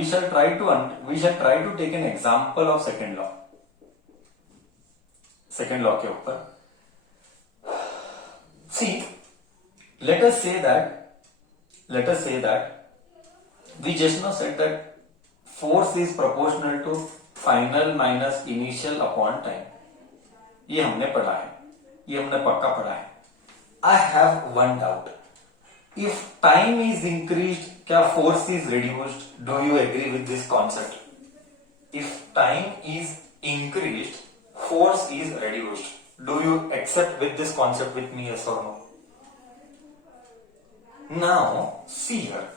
we shall try to take an example of second law के ऊपर. See, let us say that we just now said that force is proportional to final minus initial upon time. ये हमने पढ़ा है, ये हमने पक्का पढ़ा है. I have one doubt. If time is increased, क्या force is reduced? Do you agree with this concept? If time is increased, force is reduced. Do you accept with this concept with me, yes or no? Now, see here.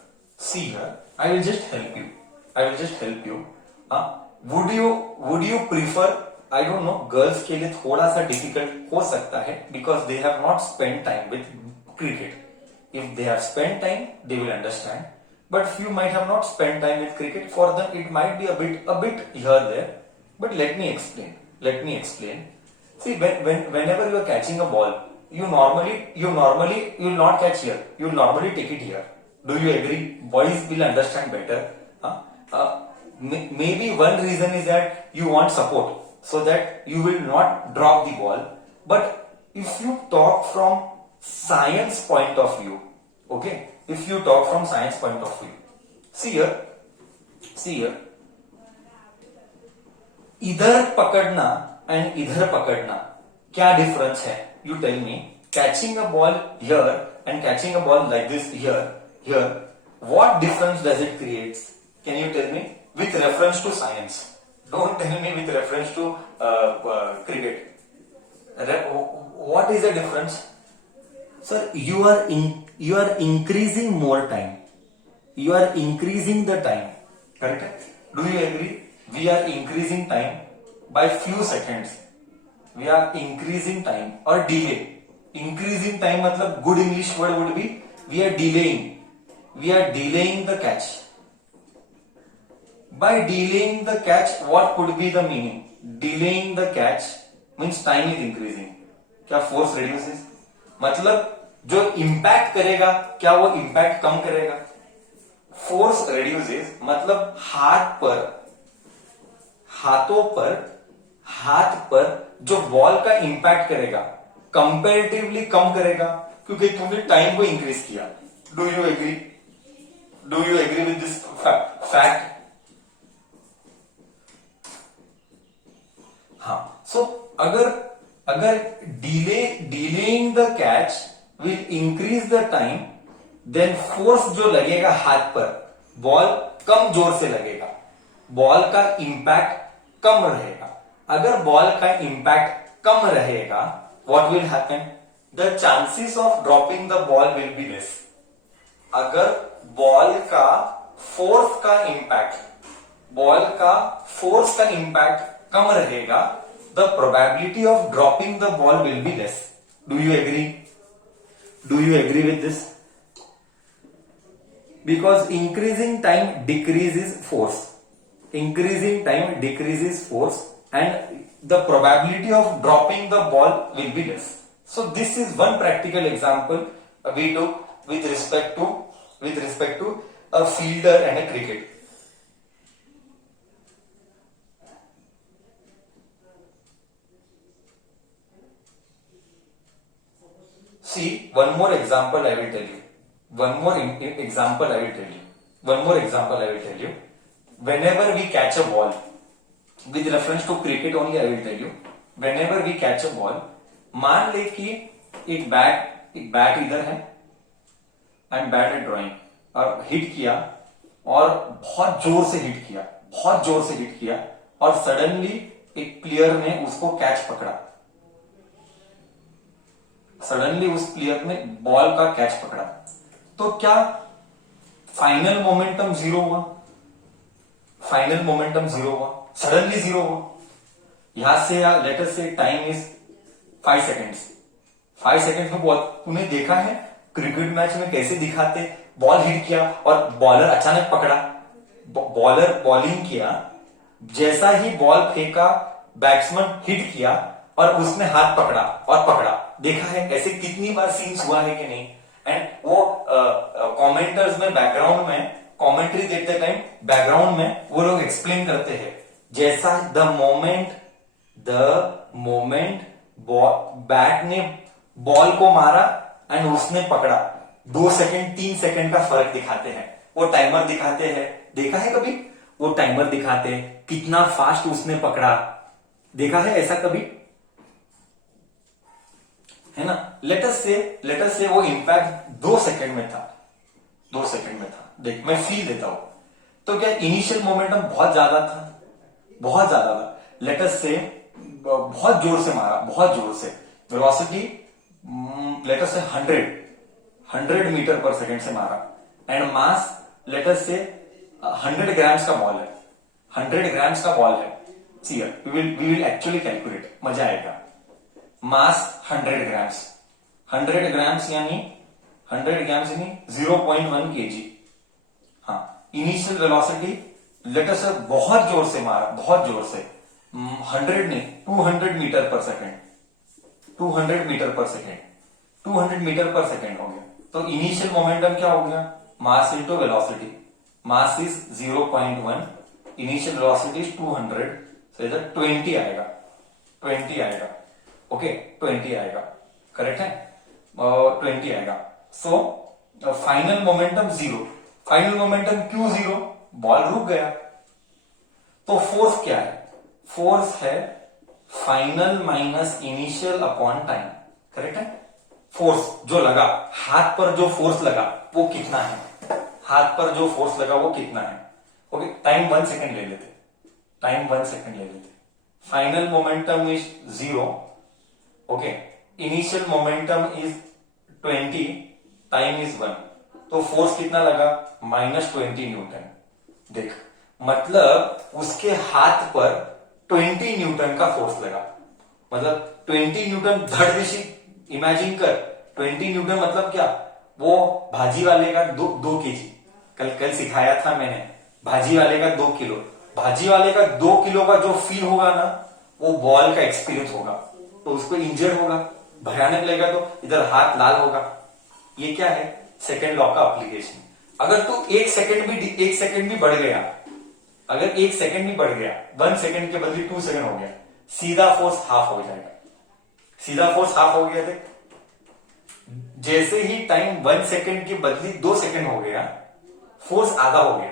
I will just help you. Would you prefer? I don't know. Girls के लिए थोड़ा सा difficult हो सकता है because they have not spent time with cricket. If they have spent time, they will understand. But few might have not spent time with cricket. For them, it might be a bit here there. But let me explain. See, whenever you are catching a ball, you normally will not catch here. You will normally take it here. Do you agree? Boys will understand better. Maybe one reason is that you want support, so that you will not drop the ball. But if you talk from science point of view, okay? If you talk from science point of view, see here. इधर पकड़ना and इधर पकड़ना क्या difference है? You tell me. Catching a ball here and catching a ball like this here, what difference does it create? Can you tell me? With reference to science. Don't tell me with reference to cricket. What is the difference? Sir, you are increasing more time. You are increasing the time. Correct? Do you agree? We are increasing time by few seconds. We are increasing time or delay. Increasing time मतलब good English word would be we are delaying the catch. By delaying the catch, what could be the meaning? Delaying the catch means time is increasing. क्या force reduces? मतलब जो impact करेगा क्या वो impact कम करेगा? Force reduces मतलब हाथ पर जो बॉल का इम्पैक्ट करेगा कंपैरेटिवली कम करेगा क्योंकि तुमने टाइम को इंक्रीज किया. Do you agree with this fact? हाँ. सो अगर delaying the catch will increase the time, then force जो लगेगा हाथ पर बॉल कम जोर से लगेगा, बॉल का इम्पैक्ट कम रहेगा. अगर बॉल का इम्पैक्ट कम रहेगा, what will happen? The chances of dropping the ball will be less. अगर बॉल का फोर्स का इम्पैक्ट कम रहेगा, the probability of dropping the ball will be less. Do you agree with this? Because increasing time decreases force. And the probability of dropping the ball will be less. So this is one practical example we took with respect to a fielder and a cricket. See, one more example I will tell you. Whenever we catch a ball, with reference to cricket only I will tell you, whenever we catch a ball, मान ले कि एक bat इधर है and bat है drawing और hit किया और बहुत जोर से हिट किया और सडनली एक प्लेयर ने उसको कैच पकड़ा. सडनली उस प्लेयर ने बॉल का कैच पकड़ा तो क्या फाइनल मोमेंटम जीरो हुआ? सडनली जीरो हुआ. यहां से लेट अस से टाइम इज 5 सेकेंड्स. 5 सेकेंड्स में बॉल, तूने देखा है क्रिकेट मैच में कैसे दिखाते, बॉल हिट किया और बॉलर अचानक पकड़ा, बॉलर बॉलिंग किया, जैसा ही बॉल फेंका बैट्समैन हिट किया और उसने हाथ पकड़ा. देखा है ऐसे कितनी बार सीन्स हुआ है कि नहीं? एंड वो कमेंटर्स में बैकग्राउंड में कॉमेंट्री देखते टाइम बैकग्राउंड में वो लोग एक्सप्लेन करते हैं, जैसा द मोमेंट बैट ने बॉल को मारा एंड उसने पकड़ा, 2 सेकंड 3 सेकंड का फर्क दिखाते हैं, वो टाइमर दिखाते हैं। देखा है कभी वो टाइमर दिखाते हैं कितना फास्ट उसने पकड़ा, देखा है ऐसा कभी, है ना। लेटस से वो इंपैक्ट 2 सेकंड में था, 2 सेकंड में था। देख मैं फील देता हूं, तो क्या इनिशियल मोमेंटम बहुत ज्यादा था, बहुत ज्यादा था। लेटस से बहुत जोर से मारा, बहुत जोर से, वेलोसिटी लेटस से 100 मीटर पर सेकंड से मारा, and mass let's say 100 grams का बॉल है, 100 ग्राम्स का बॉल है। सी वी विल एक्चुअली कैलकुलेट, मजा आएगा। मास 100 ग्राम्स, 100 ग्राम्स यानी 0.1 केजी। हाँ, इनिशियल वेलोसिटी लेटर से बहुत जोर से मारा, बहुत जोर से, 100 नहीं 200 मीटर पर सेकेंड, 200 मीटर पर सेकेंड, 200 मीटर पर सेकेंड हो गया। तो इनिशियल मोमेंटम क्या हो गया, mass into velocity. Mass is 0.1, initial velocity is 200, सो इधर 20 आएगा, 20 आएगा। ओके 20 आएगा, करेक्ट है, 20 आएगा। So final momentum 0, final momentum क्यों 0, बॉल रुक गया। तो फोर्स क्या है, फोर्स है final minus initial upon time, correct है। फोर्स जो लगा, हाथ पर जो फोर्स लगा वो कितना है, हाथ पर जो फोर्स लगा वो कितना है। ओके टाइम 1 सेकेंड ले लेते, टाइम 1 सेकेंड ले लेते। Final momentum is 0, okay, initial momentum is 20, time is 1, तो फोर्स कितना लगा, -20 न्यूटन। देख मतलब उसके हाथ पर 20 न्यूटन का फोर्स लगा, मतलब 20 न्यूटन धड़ दिशी, इमेजिन कर 20 न्यूटन मतलब क्या, वो भाजी वाले का 2 केजी, कल सिखाया था मैंने, भाजी वाले का 2 किलो, भाजी वाले का 2 किलो का जो फील होगा ना, वो बॉल का एक्सपीरियंस होगा, तो उसको इंजर्ड होगा, भयानक लगेगा, तो इधर हाथ लाल होगा। ये क्या है, सेकेंड लॉ का एप्लीकेशन। अगर तू 1 सेकेंड भी बढ़ गया, अगर 1 सेकेंड भी बढ़ गया, 1 सेकेंड के बदले 2 सेकेंड हो गया, सीधा फोर्स हाफ हो जाएगा, सीधा फोर्स हाफ हो गया। देख जैसे ही टाइम 1 सेकेंड के बदले 2 सेकेंड हो गया, फोर्स आधा हो गया।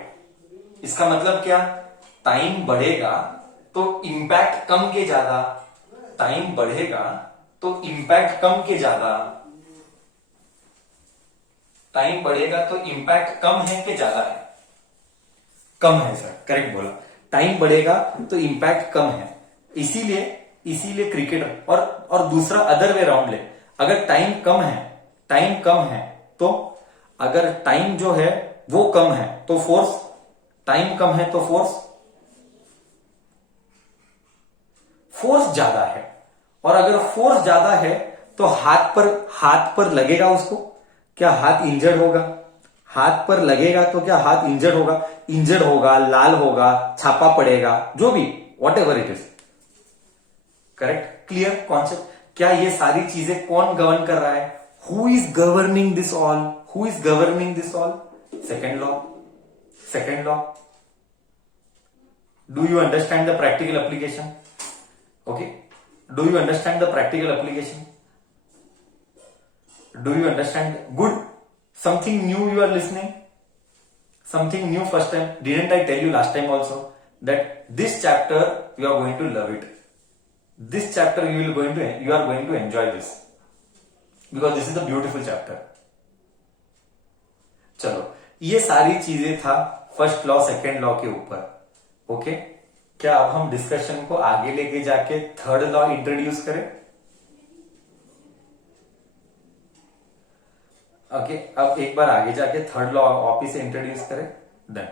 इसका मतलब क्या, टाइम बढ़ेगा तो इंपैक्ट कम के ज्यादा, टाइम बढ़ेगा तो इंपैक्ट कम के ज्यादा, टाइम बढ़ेगा तो इंपैक्ट कम है कि ज्यादा है, कम है सर, करेक्ट बोला, टाइम बढ़ेगा तो इंपैक्ट कम है। इसीलिए क्रिकेटर और दूसरा अदर वे राउंड ले, अगर टाइम कम है तो अगर टाइम जो है वो कम है तो फोर्स, टाइम कम है तो फोर्स ज्यादा है, और अगर फोर्स ज्यादा है तो हाथ पर लगेगा उसको, क्या हाथ इंजर्ड होगा, हाथ पर लगेगा तो क्या हाथ इंजर्ड होगा, लाल होगा, छापा पड़ेगा, जो भी what ever it is, correct, clear concept. क्या ये सारी चीजें कौन गवर्न कर रहा है, who is governing this all, who is governing this all, second law. Do you understand the practical application, okay, do you understand the practical application, do you understand, good, something new you are listening, something new first time. Didn't I tell you last time also that this chapter you are going to love it, this chapter you are going to enjoy this, because this is the beautiful chapter. चलो ये सारी चीजें था first law second law के ऊपर, okay. क्या अब हम डिस्कशन को आगे लेके जाके थर्ड लॉ इंट्रोड्यूस करें, ओके अब एक बार आगे जाके थर्ड लॉ वापिस से इंट्रोड्यूस करें, डन।